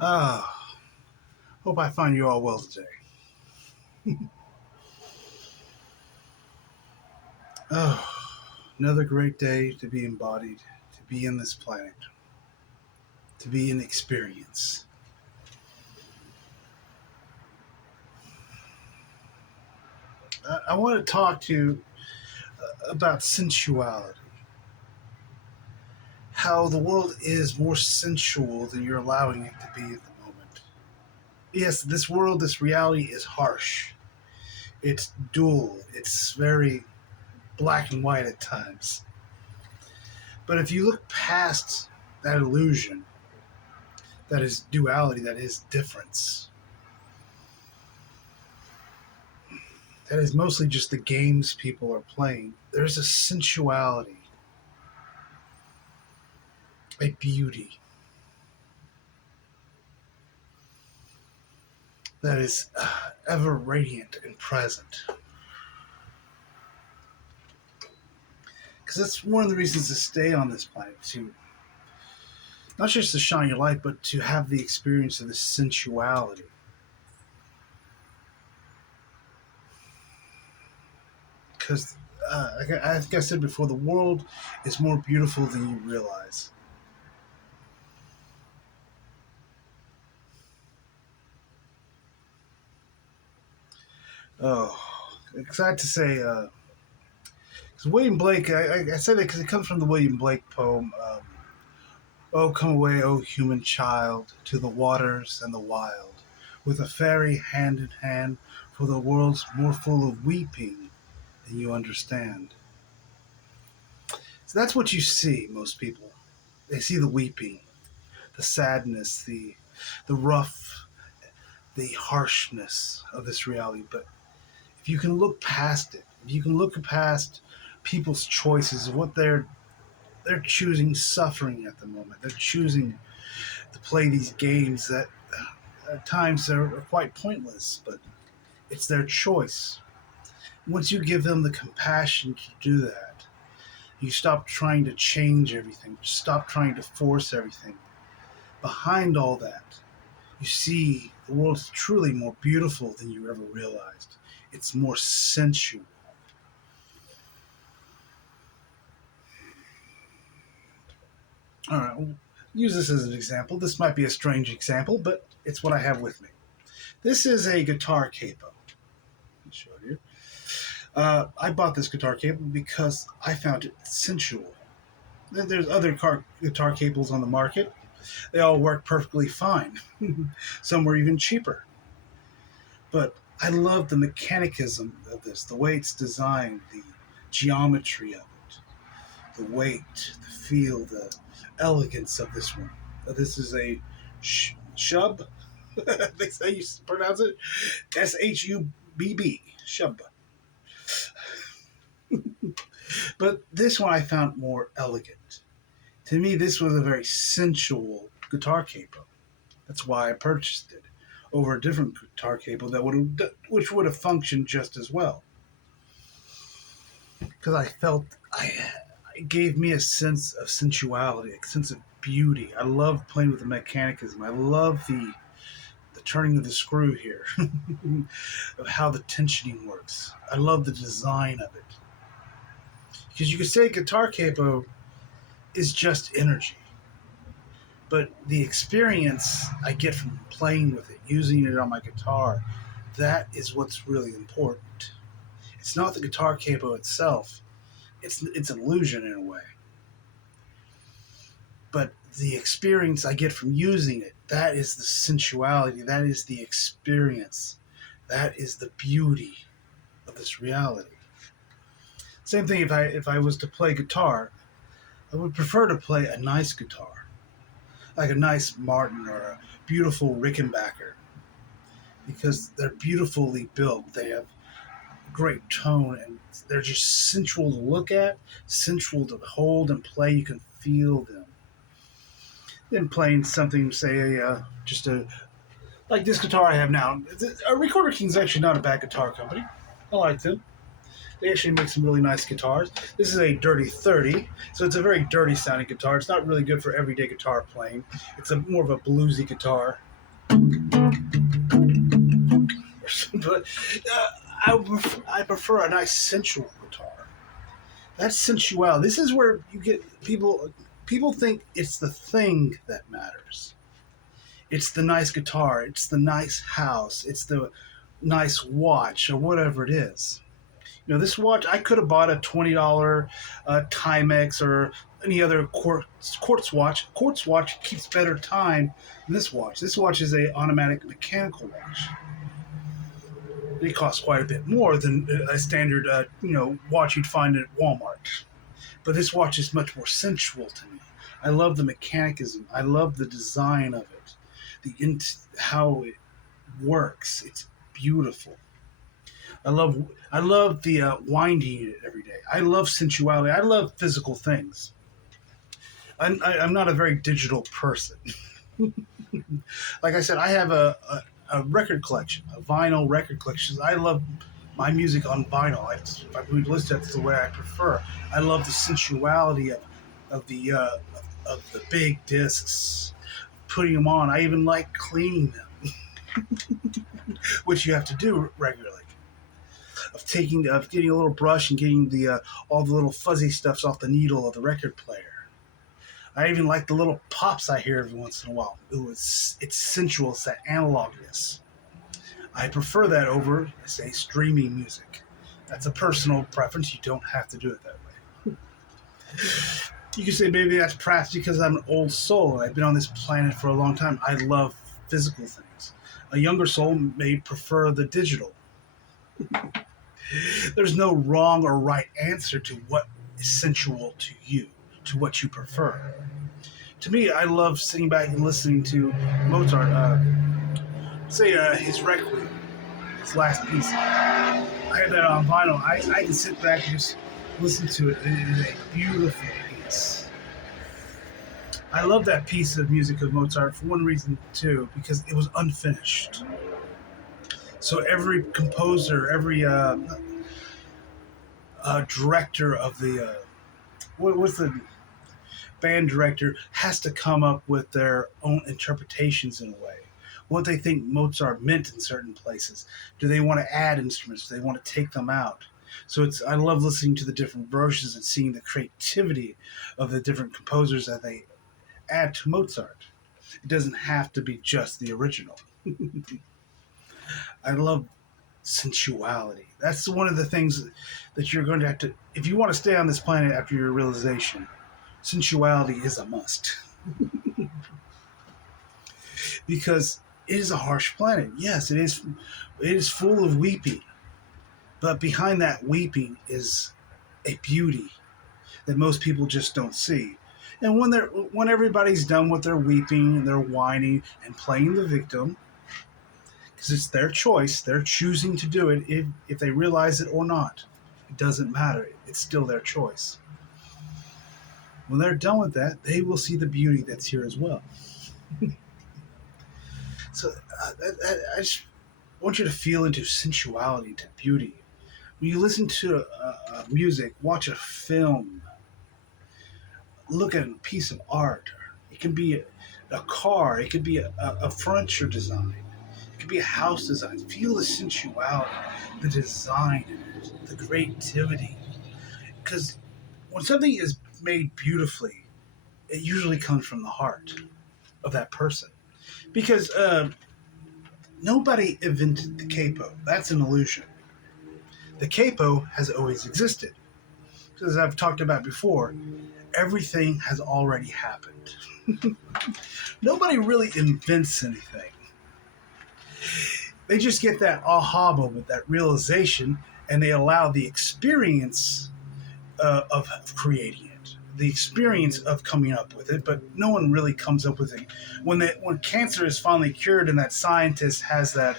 Ah, hope I find you all well today. Oh, another great day to be embodied, to be in this planet, to be an experience. I want to talk to you about sensuality. How the world is more sensual than you're allowing it to be at the moment. Yes, this world, this reality is harsh. It's dual. It's very black and white at times. But if you look past that illusion, that is duality, that is difference, that is mostly just the games people are playing. There's a sensuality, a beauty that is ever radiant and present. Because that's one of the reasons to stay on this planet, to not just to shine your light, but to have the experience of this sensuality. Because, like I said before, the world is more beautiful than you realize. Oh, excited to say, because William Blake, I said it because it comes from the William Blake poem, "Oh, come away, oh human child, to the waters and the wild, with a fairy hand in hand, for the world's more full of weeping than you understand." So that's what you see, most people. They see the weeping, the sadness, the rough, the harshness of this reality. But if you can look past it, if you can look past people's choices, what they're choosing suffering at the moment. They're choosing to play these games that at times are quite pointless, but it's their choice. Once you give them the compassion to do that, you stop trying to change everything, stop trying to force everything. Behind all that, you see the world is truly more beautiful than you ever realized. It's more sensual. All right, we'll use this as an example. This might be a strange example, but it's what I have with me. This is a guitar capo. I'll show you. I bought this guitar cable because I found it sensual. There's other guitar cables on the market. They all work perfectly fine. Some were even cheaper. But I love the mechanicism of this, the way it's designed, the geometry of it, the weight, the feel, the elegance of this one. This is a shub. They say you pronounce it SHUBB. Shub. But this one I found more elegant. To me, this was a very sensual guitar capo. That's why I purchased it over a different guitar cable which would have functioned just as well. Because I felt it gave me a sense of sensuality, a sense of beauty. I love playing with the mechanicism. I love the turning of the screw here, of how the tensioning works. I love the design of it. Because you could say guitar capo is just energy. But the experience I get from playing with it, using it on my guitar, that is what's really important. It's not the guitar capo itself. It's an illusion in a way. But the experience I get from using it, that is the sensuality, that is the experience, that is the beauty of this reality. Same thing if I was to play guitar, I would prefer to play a nice guitar, like a nice Martin or a beautiful Rickenbacker, because they're beautifully built. They have great tone and they're just sensual to look at, sensual to hold and play. You can feel them. Then playing something, say, just a like this guitar I have now. Recorder King's actually not a bad guitar company. I like them. They actually make some really nice guitars. This is a Dirty 30, so it's a very dirty sounding guitar. It's not really good for everyday guitar playing. It's more of a bluesy guitar. But I prefer a nice sensual guitar. That's sensuality. This is where you get people. People think it's the thing that matters. It's the nice guitar. It's the nice house. It's the nice watch or whatever it is. This watch I could have bought a $20 Timex or any other quartz watch. Quartz watch keeps better time than this watch. This watch is a automatic mechanical watch. It costs quite a bit more than a standard watch you'd find at Walmart. But this watch is much more sensual to me. I love the mechanicism. I love the design of it. How it works. It's beautiful. I love the winding it every day. I love sensuality. I love physical things. I'm not a very digital person. Like I said, I have a record collection, a vinyl record collection. I love my music on vinyl. If I would list that's the way I prefer. I love the sensuality of the big discs, putting them on. I even like cleaning them, which you have to do regularly. Of getting a little brush and getting the all the little fuzzy stuffs off the needle of the record player. I even like the little pops I hear every once in a while. Ooh, it's sensual. It's that analogness. I prefer that over, say, streaming music. That's a personal preference. You don't have to do it that way. You can say maybe that's perhaps because I'm an old soul. I've been on this planet for a long time. I love physical things. A younger soul may prefer the digital. There's no wrong or right answer to what is sensual to you, to what you prefer. To me, I love sitting back and listening to Mozart. Say his Requiem, his last piece. I had that on vinyl. I can sit back and just listen to it. It is a beautiful piece. I love that piece of music of Mozart for one reason too, because it was unfinished. So every composer, every director of the what's the band director has to come up with their own interpretations in a way. What they think Mozart meant in certain places. Do they want to add instruments? Do they want to take them out? So I love listening to the different versions and seeing the creativity of the different composers that they add to Mozart. It doesn't have to be just the original. I love sensuality. That's one of the things that you're going to have to, if you want to stay on this planet after your realization, sensuality is a must. Because it is a harsh planet. Yes, it is. It is full of weeping. But behind that weeping is a beauty that most people just don't see. And when everybody's done with their weeping and their whining and playing the victim, because it's their choice, they're choosing to do it if they realize it or not. It doesn't matter. It's still their choice. When they're done with that, they will see the beauty that's here as well. So I just want you to feel into sensuality, to beauty. When you listen to music, watch a film, look at a piece of art. It can be a car. It could be a furniture design. It could be a house design. Feel the sensuality, the design in it, the creativity. Because when something is made beautifully, it usually comes from the heart of that person. Because nobody invented the capo. That's an illusion. The capo has always existed. As I've talked about before, everything has already happened. Nobody really invents anything. They just get that aha moment, that realization, and they allow the experience of creating it, the experience of coming up with it, but no one really comes up with it. When cancer is finally cured and that scientist has that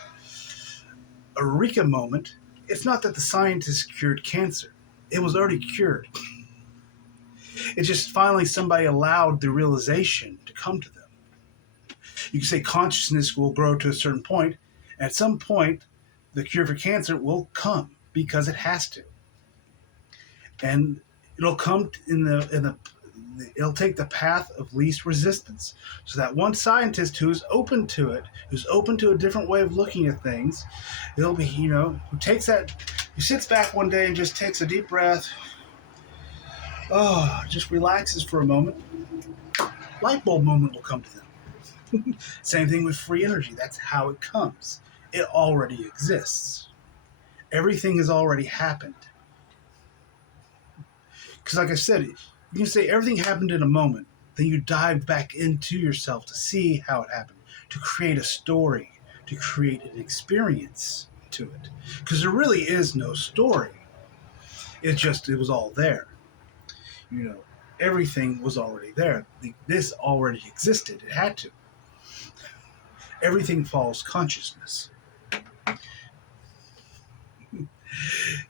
eureka moment, it's not that the scientist cured cancer. It was already cured. It's just finally somebody allowed the realization to come to them. You can say consciousness will grow to a certain point. At some point, the cure for cancer will come because it has to, and it'll come in the it'll take the path of least resistance. So that one scientist who's open to it, who's open to a different way of looking at things, he'll be, who takes that, who sits back one day and just takes a deep breath, just relaxes for a moment, light bulb moment will come to them. Same thing with free energy. That's how it comes. It already exists. Everything has already happened. Because, like I said, you can say everything happened in a moment. Then you dive back into yourself to see how it happened, to create a story, to create an experience to it. Because there really is no story. It was all there. You know, everything was already there. This already existed. It had to. Everything follows consciousness.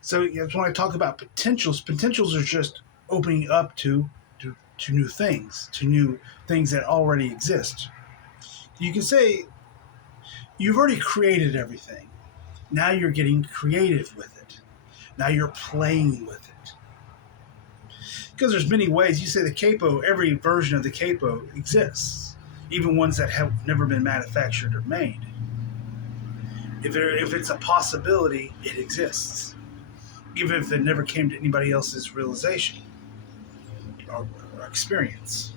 So that's when I talk about potentials. Potentials are just opening up to new things, to new things that already exist. You can say you've already created everything. Now you're getting creative with it. Now you're playing with it. Because there's many ways. You say the capo, every version of the capo exists, even ones that have never been manufactured or made. If it's a possibility, it exists, even if it never came to anybody else's realization or experience.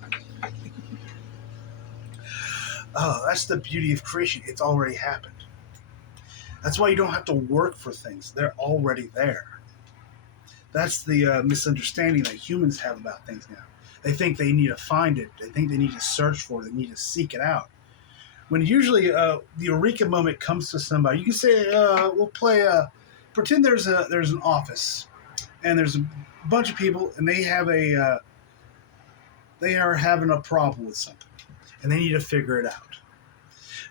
Oh, that's the beauty of creation. It's already happened. That's why you don't have to work for things. They're already there. That's the misunderstanding that humans have about things now. They think they need to find it. They think they need to search for it. They need to seek it out. When usually the eureka moment comes to somebody, you can say, we'll play, pretend there's an office and there's a bunch of people and they are having a problem with something and they need to figure it out.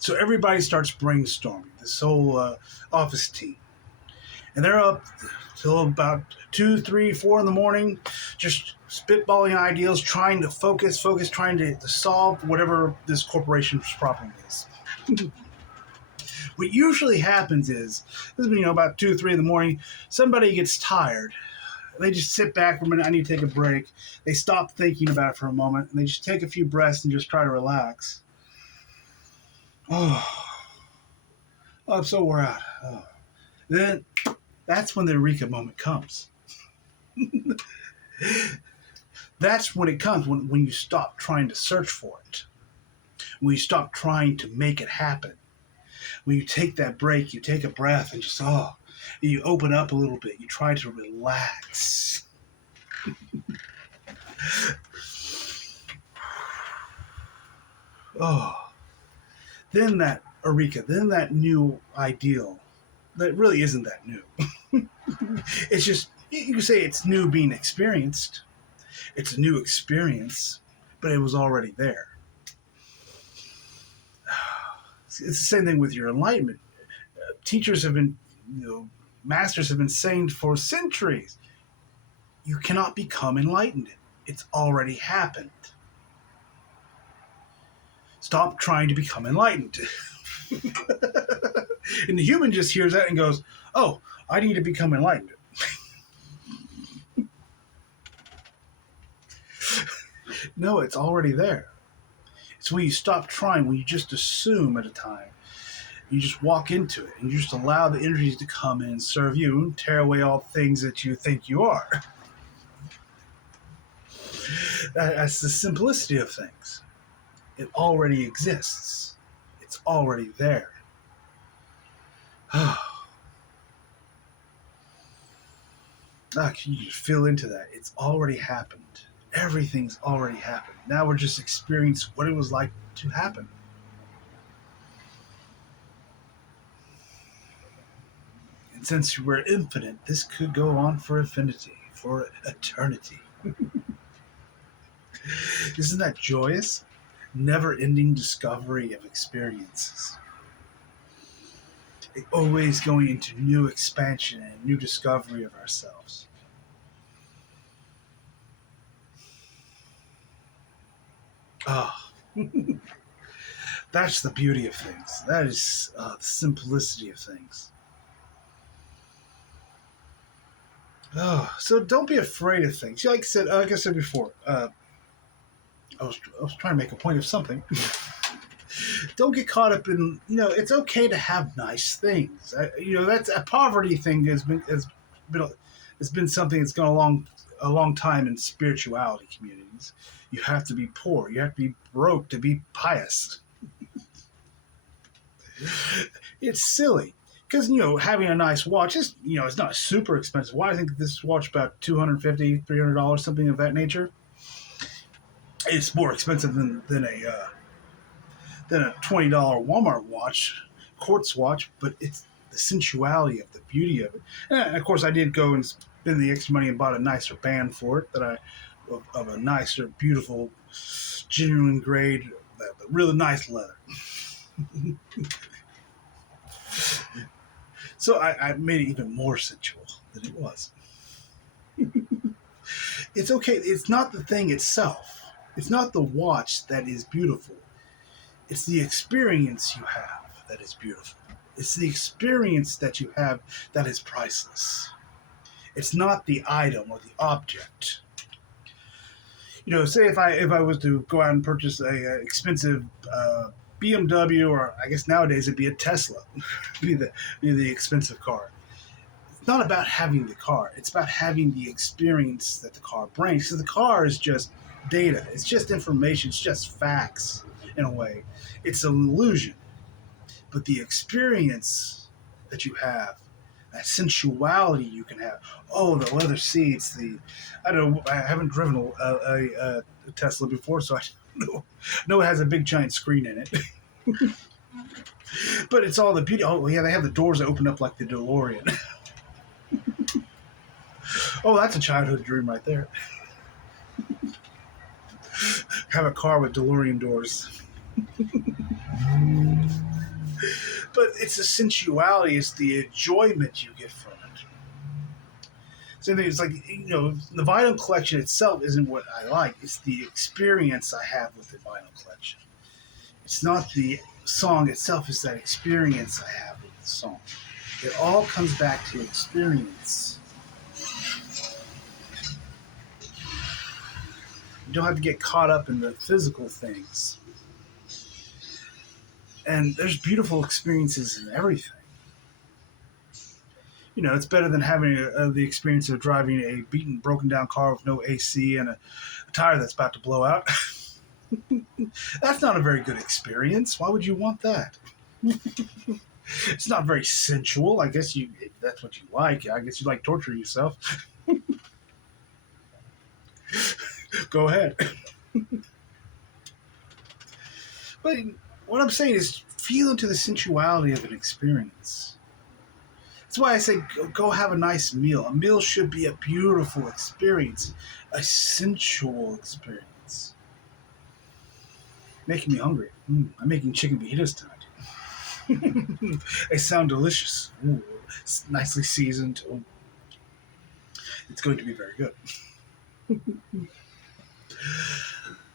So everybody starts brainstorming, this whole office team. And they're up till about 2, 3, 4 in the morning, just spitballing ideas, trying to focus, trying to solve whatever this corporation's problem is. What usually happens is, about 2, 3 in the morning, somebody gets tired. They just sit back for a minute. I need to take a break. They stop thinking about it for a moment, and they just take a few breaths and just try to relax. Oh, I'm so wore out. Oh. Then that's when the eureka moment comes. That's when it comes, when you stop trying to search for it. When you stop trying to make it happen. When you take that break, you take a breath and just, you open up a little bit. You try to relax. Then that eureka, then that new ideal that really isn't that new. It's just, you can say it's new being experienced. It's a new experience, but it was already there. It's the same thing with your enlightenment. Teachers have been, masters have been saying for centuries, you cannot become enlightened. It's already happened. Stop trying to become enlightened. And the human just hears that and goes, oh, I need to become enlightened. No, it's already there. It's when you stop trying, when you just assume at a time. You just walk into it and you just allow the energies to come in and serve you and tear away all the things that you think you are. That's the simplicity of things. It already exists. It's already there. Can you just feel into that? It's already happened. Everything's already happened. Now we're just experiencing what it was like to happen. And since we're infinite, this could go on for infinity, for eternity. Isn't that joyous? Never-ending discovery of experiences. Always going into new expansion and new discovery of ourselves. That's the beauty of things. That is the simplicity of things. So don't be afraid of things. Like I said before, I was trying to make a point of something. Don't get caught up in, it's okay to have nice things. That's a poverty thing been has been something that's gone a long time in spirituality communities. You have to be poor. You have to be broke to be pious. It's silly because having a nice watch is it's not super expensive. Why I think this watch about $250, $300, something of that nature. It's more expensive than a $20 Walmart watch, quartz watch, but it's the sensuality of the beauty of it. And of course, I did go and spend the extra money and bought a nicer band for it of a nicer, beautiful, genuine grade, really nice leather. So I made it even more sensual than it was. It's okay. It's not the thing itself. It's not the watch that is beautiful. It's the experience you have that is beautiful. It's the experience that you have that is priceless. It's not the item or the object. Say if I was to go out and purchase a expensive BMW, or I guess nowadays it'd be a Tesla, be the expensive car. It's not about having the car. It's about having the experience that the car brings. So the car is just data. It's just information. It's just facts in a way. It's an illusion. But the experience that you have, that sensuality you can have. Oh, the leather seats. I don't know. I haven't driven a Tesla before, so I don't know it has a big giant screen in it. But it's all the beauty. Oh yeah, they have the doors that open up like the DeLorean. Oh, that's a childhood dream right there. Have a car with DeLorean doors. But it's the sensuality, it's the enjoyment you get from it. Same thing, it's like, the vinyl collection itself isn't what I like. It's the experience I have with the vinyl collection. It's not the song itself, it's that experience I have with the song. It all comes back to experience. You don't have to get caught up in the physical things. And there's beautiful experiences in everything. It's better than having the experience of driving a beaten, broken down car with no AC and a tire that's about to blow out. That's not a very good experience. Why would you want that? It's not very sensual. I guess that's what you like. I guess you like torturing yourself. Go ahead. But what I'm saying is feel into the sensuality of an experience. That's why I say go have a nice meal. A meal should be a beautiful experience, a sensual experience. Making me hungry. I'm making chicken fajitas tonight. They sound delicious. Ooh, it's nicely seasoned. Ooh. It's going to be very good.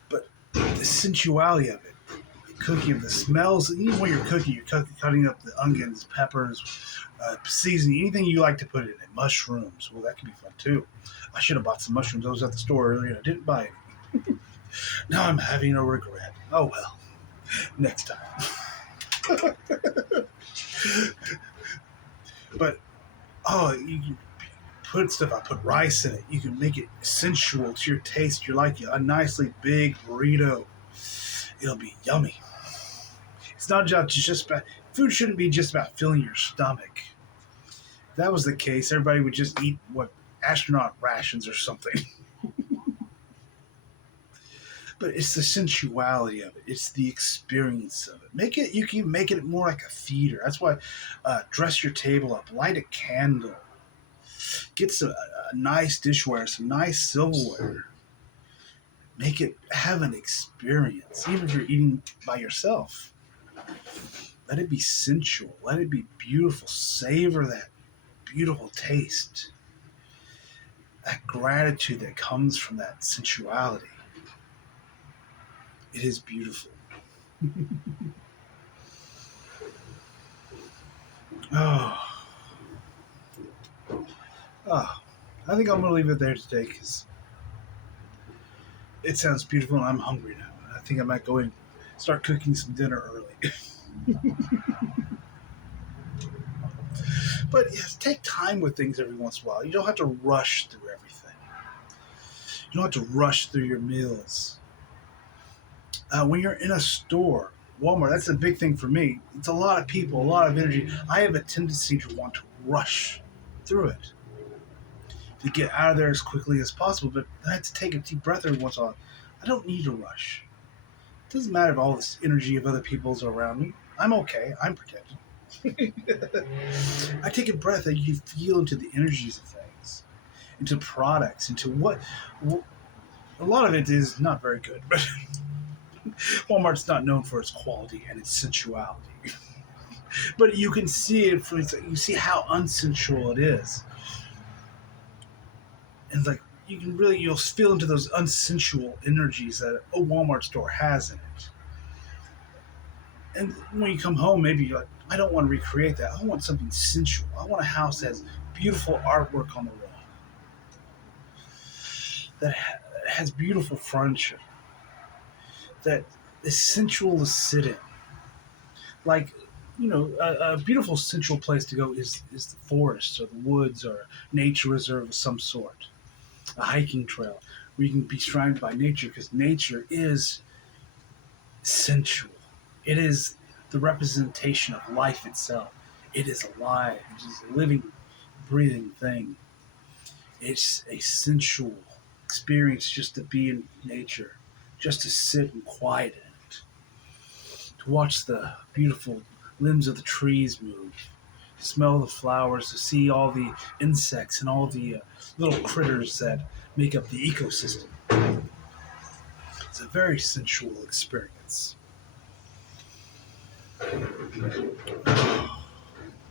But the sensuality of it, the cooking, the smells, even when you're cooking, cutting up the onions, peppers, seasoning, anything you like to put in it. Mushrooms. Well, that could be fun too. I should have bought some mushrooms. I was at the store earlier and I didn't buy any. Now I'm having a regret. Oh well. Next time. But, you can put stuff, I put rice in it. You can make it sensual to your taste. You're like a nicely big burrito. It'll be yummy. It's not just about, food shouldn't be just about filling your stomach. If that was the case, everybody would just eat astronaut rations or something. But it's the sensuality of it. It's the experience of it. You can make it more like a feeder. That's why dress your table up, light a candle, get a nice dishware, some nice silverware. Make it have an experience, even if you're eating by yourself. Let it be sensual. Let it be beautiful. Savor that beautiful taste. That gratitude that comes from that sensuality. It is beautiful. Oh. I think I'm going to leave it there today because It sounds beautiful, and I'm hungry now. I think I might go and start cooking some dinner early. But yes, take time with things every once in a while. You don't have to rush through everything. You don't have to rush through your meals. When you're in a store, Walmart, that's a big thing for me. It's a lot of people, a lot of energy. I have a tendency to want to rush through it, to get out of there as quickly as possible. But I have to take a deep breath every once in a while. I don't need to rush. It doesn't matter if all this energy of other people's around me. I'm okay. I'm protected. I take a breath and you feel into the energies of things, into products, into what a lot of it is not very good, but Walmart's not known for its quality and its sensuality. But you can see it from you see how unsensual it is, and like you can really you'll feel into those unsensual energies that a Walmart store has in it. And when you come home, maybe you're like, I don't want to recreate that. I want something sensual. I want a house that has beautiful artwork on the wall, that has beautiful furniture, that is sensual to sit in. Like, a beautiful sensual place to go is the forest or the woods or nature reserve of some sort, a hiking trail where you can be surrounded by nature because nature is sensual. It is the representation of life itself. It is alive. It is a living, breathing thing. It's a sensual experience just to be in nature, just to sit and quiet in it, to watch the beautiful limbs of the trees move, to smell the flowers, to see all the insects and all the little critters that make up the ecosystem. It's a very sensual experience.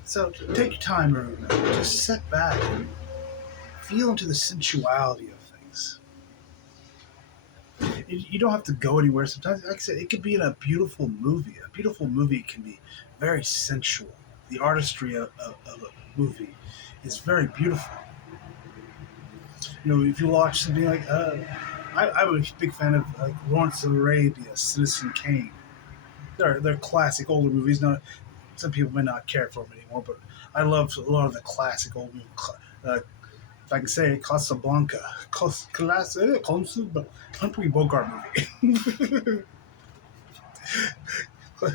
So take your time, everyone. Just sit back and feel into the sensuality of things. You don't have to go anywhere. Sometimes, like I said, it could be in a beautiful movie. A beautiful movie can be very sensual. The artistry of a movie is very beautiful. If you watch something like, I'm a big fan of like Lawrence of Arabia, Citizen Kane. They're classic older movies. Not some people may not care for them anymore, but I love a lot of the classic old movies. If I can say it, Casablanca, Humphrey Bogart movie.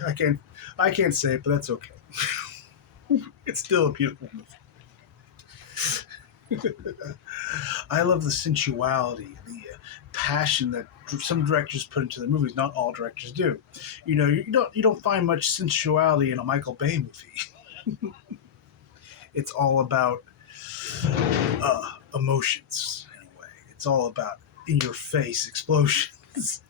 I can't, I can't say it, but that's okay. It's still a beautiful movie. I love the sensuality, the passion that some directors put into the movies. Not all directors do. You don't find much sensuality in a Michael Bay movie. It's all about emotions in a way. It's all about in your face explosions.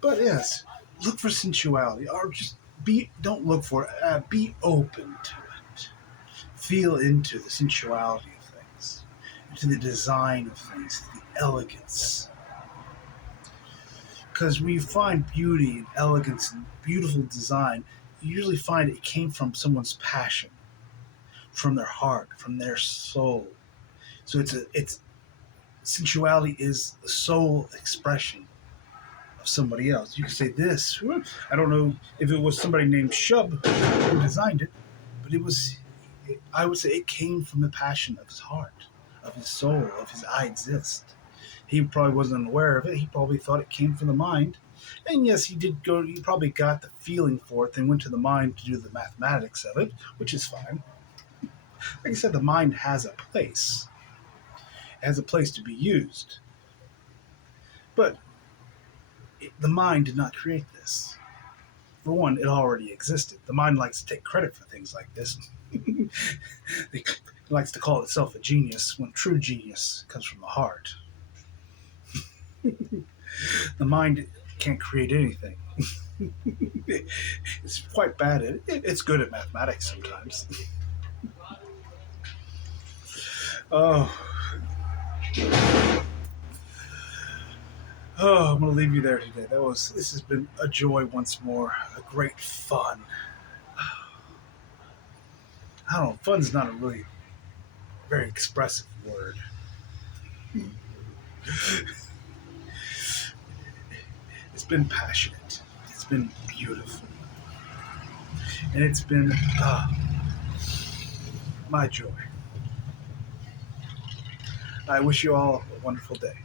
But yes, look for sensuality, or just be. Don't look for it. Be open to it. Feel into the sensuality of things, into the design of things, the elegance. Because when you find beauty and elegance and beautiful design, you usually find it came from someone's passion, from their heart, from their soul. So it's sensuality is the soul expression of somebody else. You can say this. I don't know if it was somebody named Shub who designed it, but it was. I would say it came from the passion of his heart, of his soul, of his I exist. He probably wasn't aware of it. He probably thought it came from the mind. And yes, he did go. He probably got the feeling for it, then went to the mind to do the mathematics of it, which is fine. Like I said, the mind has a place. It has a place to be used. But the mind did not create this. For one, it already existed. The mind likes to take credit for things like this. It likes to call itself a genius when true genius comes from the heart. The mind can't create anything. It's quite bad at it. It's good at mathematics sometimes. Oh, I'm going to leave you there today. This has been a joy once more, a great fun. I don't know, fun's not a really very expressive word. It's been passionate. It's been beautiful. And it's been my joy. I wish you all a wonderful day.